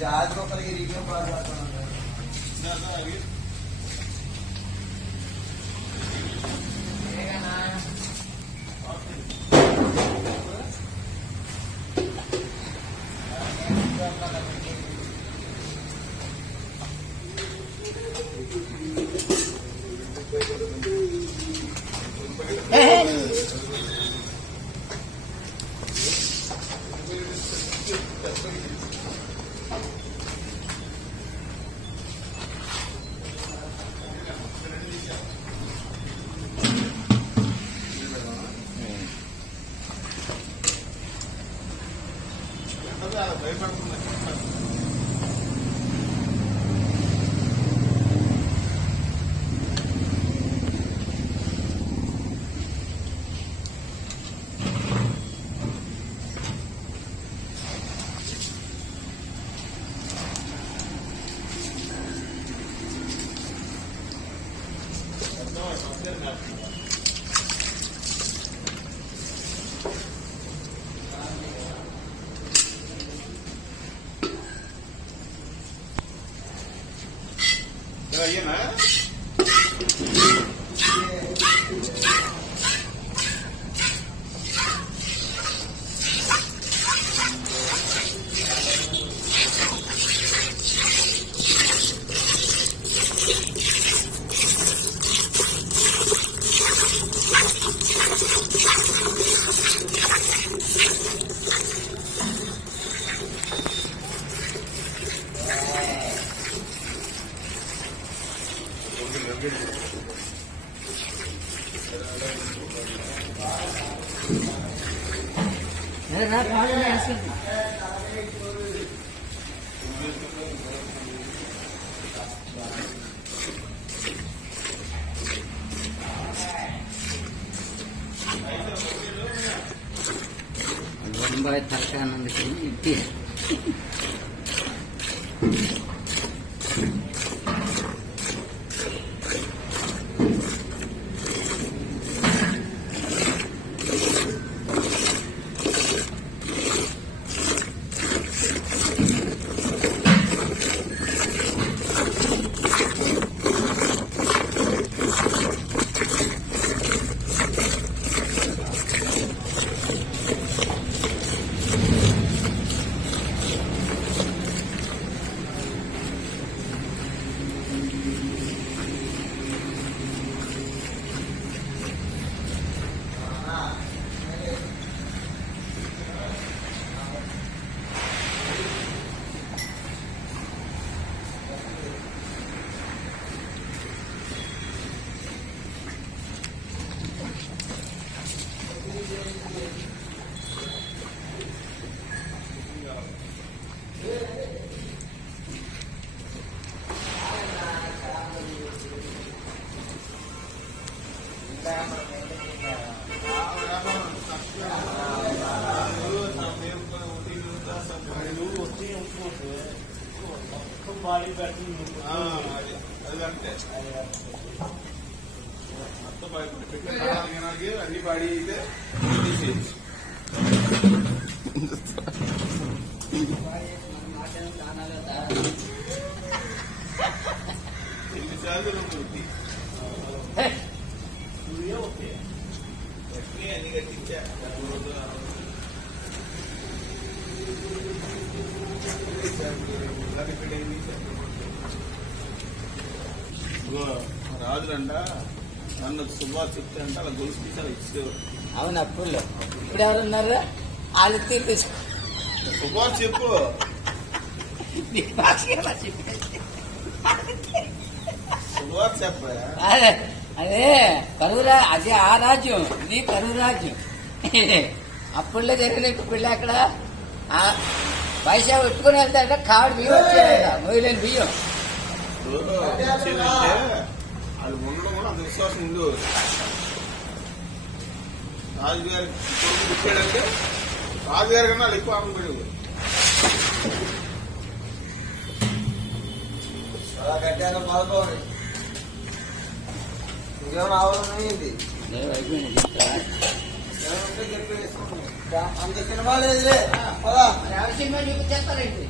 जहाज को करके रिव्यू पास आता है ये ना बम्बाई तलकाనందుకు ఇది అన్ని బాడీ అయితే ఎన్నిసార్లు ఉంటుంది అన్ని కట్టించా రాజులంట నన్ను సుభాష్ చెప్తే అంటే అలా గొలుసు తీసి అలా ఇచ్చేవారు. అవును అప్పుడు ఇప్పుడు ఎవరున్నారు వాళ్ళు తీర్పు సుభాష్ చెప్పు సుభాష్ చెప్ప అదే కరువురా అదే ఆ రాజ్యం ఇది కరువు రాజ్యం అప్పుడులో జరిగిన ఇప్పుడు అక్కడ పైసా పెట్టుకుని వెళ్తాడ కావడి బియ్యం వచ్చేదా మొయ్యలేని బియ్యం వాళ్ళు ఉండడం కూడా అంత విశ్వాసం ఉండేవారు. రాజుగారి కొడుకు పుట్టాడంటే రాజుగారి కన్నా వాళ్ళు ఎక్కువ ఆనందపడేవారు. అలా కట్టాక బాధపోవాలి. ఇంకేమైనా ఆవరణమైంది అయిపోయింది. ఏమంటే గెలిపి వేసుకుంటాం. అంత సినిమా లేదులే. సినిమా చూపించేస్తారండి.